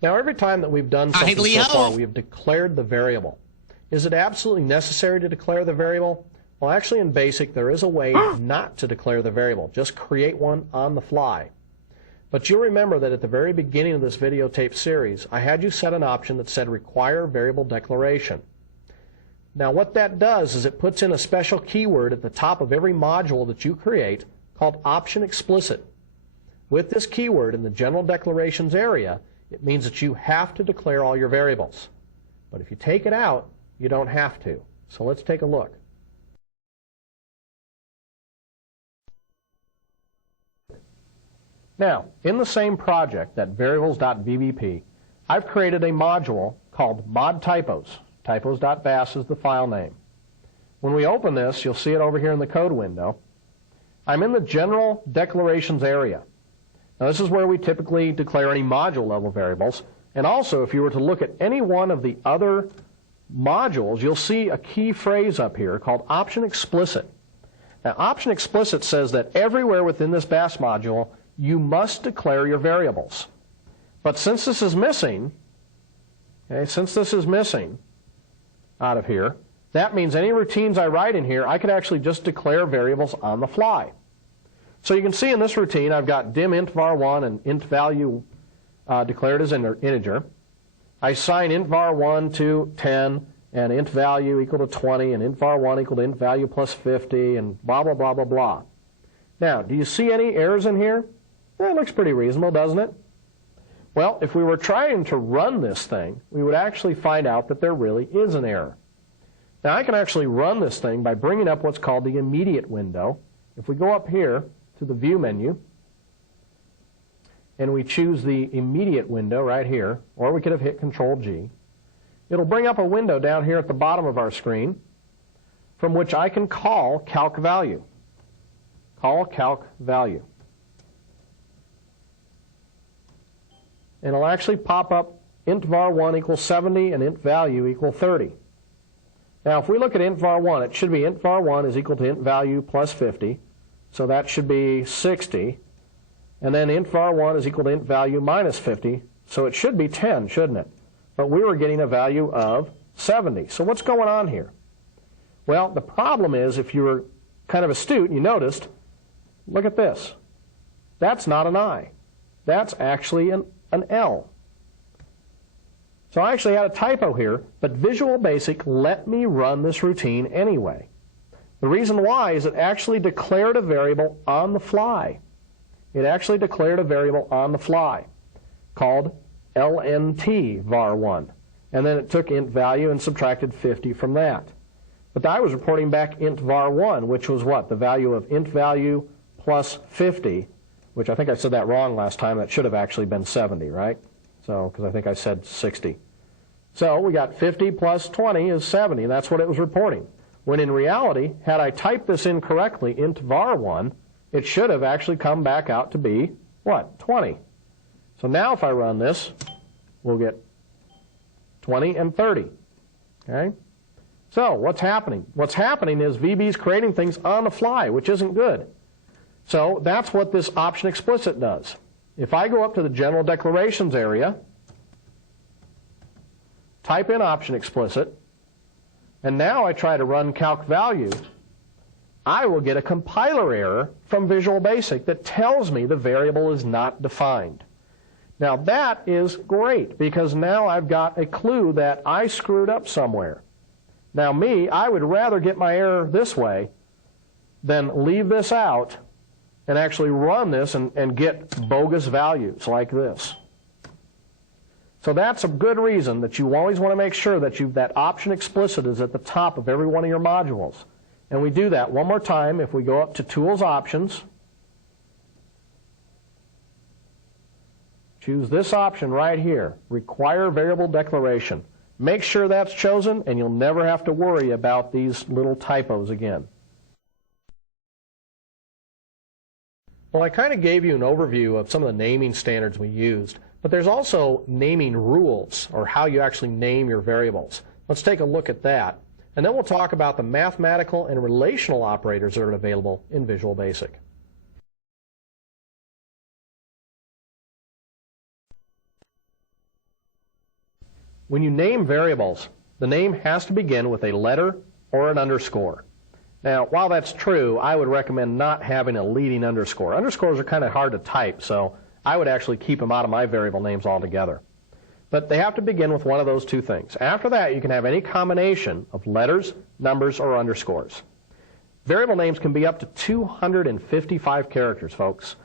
Now, every time that we've done something so far, we have declared the variable. Is it absolutely necessary to declare the variable? Well, actually, in BASIC, there is a way not to declare the variable. Just create one on the fly. But you'll remember that at the very beginning of this videotape series, I had you set an option that said Require Variable Declaration. Now, what that does is it puts in a special keyword at the top of every module that you create called Option Explicit. With this keyword in the General Declarations area, it means that you have to declare all your variables. But if you take it out, you don't have to. So let's take a look. Now, in the same project, that variables.vbp, I've created a module called mod typos. Typos.bas is the file name. When we open this, you'll see it over here in the code window. I'm in the General Declarations area. Now, this is where we typically declare any module level variables. And also, if you were to look at any one of the other modules, you'll see a key phrase up here called Option Explicit. Now, Option Explicit says that everywhere within this BAS module, you must declare your variables. But since this is missing, out of here, that means any routines I write in here, I could actually just declare variables on the fly. So you can see in this routine, I've got dim int var1 and int value declared as an integer. I assign int var1 to 10 and int value equal to 20 and int var1 equal to int value plus 50 and blah, blah, blah, blah, blah. Now, do you see any errors in here? It looks pretty reasonable, doesn't it? Well, if we were trying to run this thing, we would actually find out that there really is an error. Now, I can actually run this thing by bringing up what's called the immediate window. If we go up here to the View menu, and we choose the immediate window right here, or we could have hit Control-G, it'll bring up a window down here at the bottom of our screen from which I can call calc value. Call calc value. And it'll actually pop up int var1 equals 70 and int value equal 30. Now, if we look at int var1, it should be int var1 is equal to int value plus 50. So that should be 60. And then int var1 is equal to int value minus 50. So it should be 10, shouldn't it? But we were getting a value of 70. So what's going on here? Well, the problem is, if you were kind of astute, you noticed, look at this. That's not an I. That's actually an L. So I actually had a typo here, but Visual Basic let me run this routine anyway. The reason why is it actually declared a variable on the fly. It actually declared a variable on the fly called lnt var1. And then it took int value and subtracted 50 from that. But I was reporting back int var1, which was what? The value of int value plus 50, which I think I said that wrong last time. That should have actually been 70, right? So, because I think I said 60. So we got 50 plus 20 is 70, and that's what it was reporting. When in reality, had I typed this in correctly, int var1, it should have actually come back out to be, what, 20. So now if I run this, we'll get 20 and 30. Okay? So what's happening? What's happening is VB's creating things on the fly, which isn't good. So that's what this option explicit does. If I go up to the General Declarations area, type in option explicit, and now I try to run calc value, I will get a compiler error from Visual Basic that tells me the variable is not defined. Now that is great, because now I've got a clue that I screwed up somewhere. Now I would rather get my error this way than leave this out and actually run this and get bogus values like this. So that's a good reason that you always want to make sure that that option explicit is at the top of every one of your modules. And we do that one more time if we go up to Tools Options. Choose this option right here, Require Variable Declaration. Make sure that's chosen, and you'll never have to worry about these little typos again. Well, I kind of gave you an overview of some of the naming standards we used, but there's also naming rules, or how you actually name your variables. Let's take a look at that, and then we'll talk about the mathematical and relational operators that are available in Visual Basic. When you name variables, the name has to begin with a letter or an underscore. Now, while that's true, I would recommend not having a leading underscore. Underscores are kind of hard to type, so I would actually keep them out of my variable names altogether. But they have to begin with one of those two things. After that, you can have any combination of letters, numbers, or underscores. Variable names can be up to 255 characters, folks.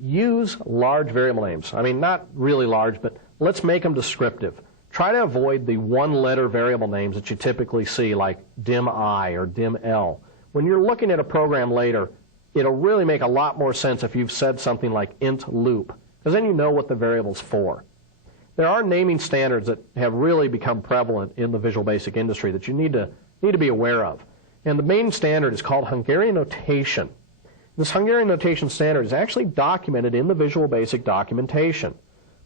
Use large variable names. I mean, not really large, but let's make them descriptive. Try to avoid the one-letter variable names that you typically see, like dim-I or dim-L. When you're looking at a program later, it'll really make a lot more sense if you've said something like int loop, because then you know what the variable's for. There are naming standards that have really become prevalent in the Visual Basic industry that you need to be aware of. And the main standard is called Hungarian notation. This Hungarian notation standard is actually documented in the Visual Basic documentation.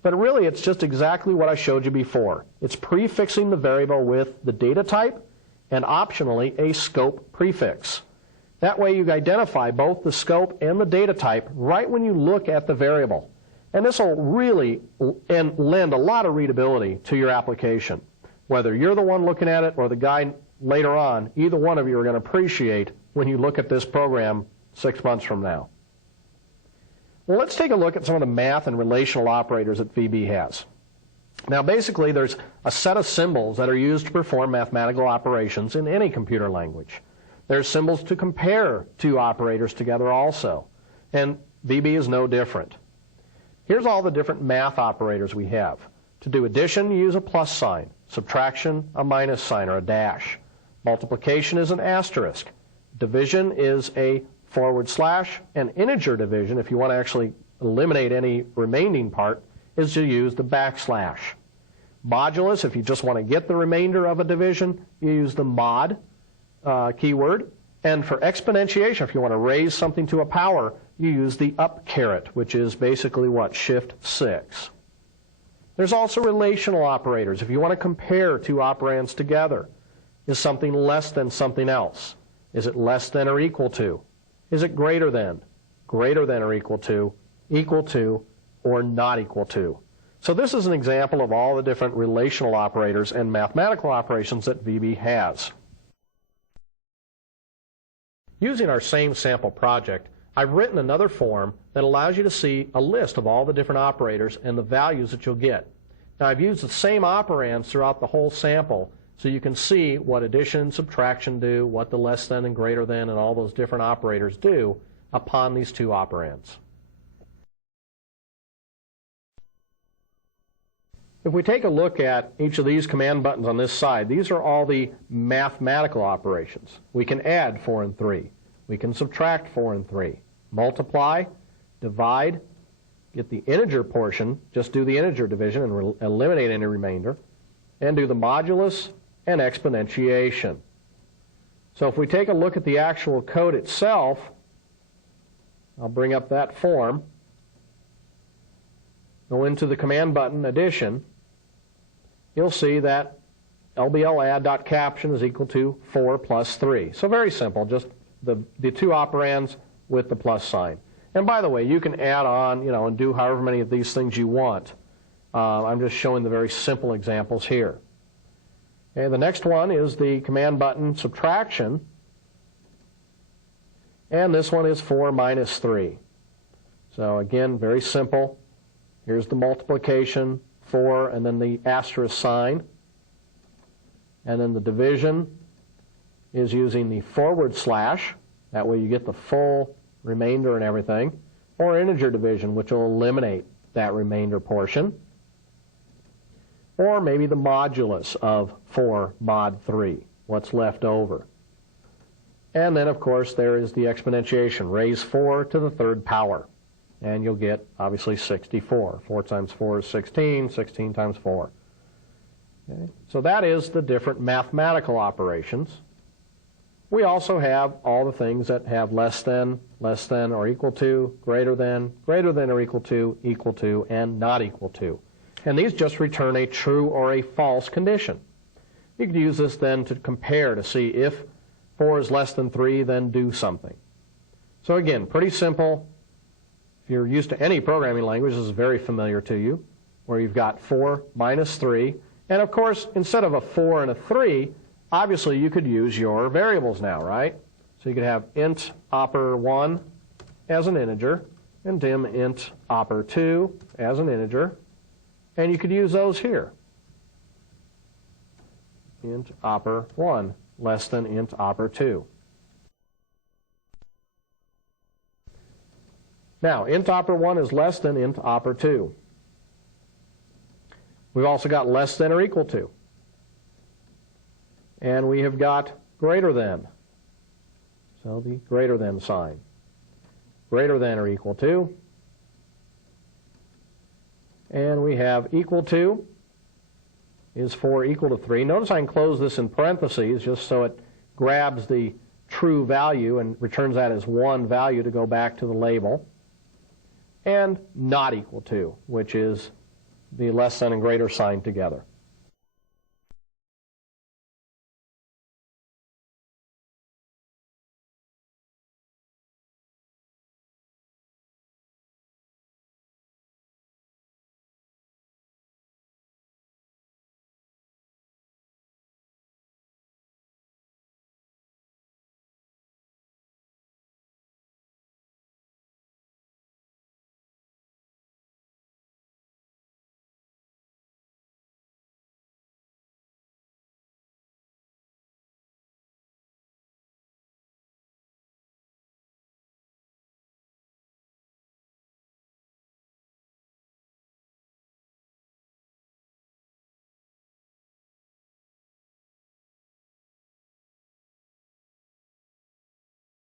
But really, it's just exactly what I showed you before. It's prefixing the variable with the data type and optionally a scope prefix. That way you identify both the scope and the data type right when you look at the variable. And this will really lend a lot of readability to your application. Whether you're the one looking at it or the guy later on, either one of you are going to appreciate when you look at this program 6 months from now. Well, let's take a look at some of the math and relational operators that VB has. Now, basically, there's a set of symbols that are used to perform mathematical operations in any computer language. There's symbols to compare two operators together also, and VB is no different. Here's all the different math operators we have. To do addition, you use a plus sign. Subtraction, a minus sign or a dash. Multiplication is an asterisk. Division is a /, and integer division, if you want to actually eliminate any remaining part, is to use the \. Modulus, if you just want to get the remainder of a division, you use the mod keyword. And for exponentiation, if you want to raise something to a power, you use the up caret, which is basically what? Shift-6. There's also relational operators. If you want to compare two operands together, is something less than something else? Is it less than or equal to? Is it greater than or equal to, or not equal to? So this is an example of all the different relational operators and mathematical operations that VB has. Using our same sample project, I've written another form that allows you to see a list of all the different operators and the values that you'll get. Now, I've used the same operands throughout the whole sample, so you can see what addition and subtraction do, what the less than and greater than and all those different operators do upon these two operands. If we take a look at each of these command buttons on this side, these are all the mathematical operations. We can add 4 and 3. We can subtract 4 and 3. Multiply, divide, get the integer portion, just do the integer division and eliminate any remainder, and do the modulus and exponentiation. So if we take a look at the actual code itself, I'll bring up that form, go into the command button addition, you'll see that lbl_add.caption is equal to 4 plus 3. So very simple, just the two operands with the plus sign. And by the way, you can add on, and do however many of these things you want. I'm just showing the very simple examples here. Okay, the next one is the command button subtraction, and this one is 4 minus 3. So again, very simple. Here's the multiplication, 4, and then the asterisk sign. And then the division is using the /. That way you get the full remainder and everything. Or integer division, which will eliminate that remainder portion. Or maybe the modulus of 4 mod 3, what's left over. And then, of course, there is the exponentiation. Raise 4 to the 3rd power. And you'll get, obviously, 64. 4 times 4 is 16. 16 times 4. Okay? So that is the different mathematical operations. We also have all the things that have less than or equal to, greater than or equal to, and not equal to. And these just return a true or a false condition. You could use this then to compare to see if 4 is less than 3, then do something. So again, pretty simple. If you're used to any programming language, this is very familiar to you, where you've got 4 minus 3, And of course, instead of a 4 and a 3, obviously you could use your variables now, right? So you could have int oper1 as an integer, and dim int oper2 as an integer, and you could use those here. Int oper1 less than int oper2. Now, int oper1 is less than int oper2. We've also got less than or equal to. And we have got greater than. So the greater than sign. Greater than or equal to. And we have equal to is for equal to 3. Notice I enclose this in parentheses just so it grabs the true value and returns that as one value to go back to the label. And not equal to, which is the less than and greater sign together.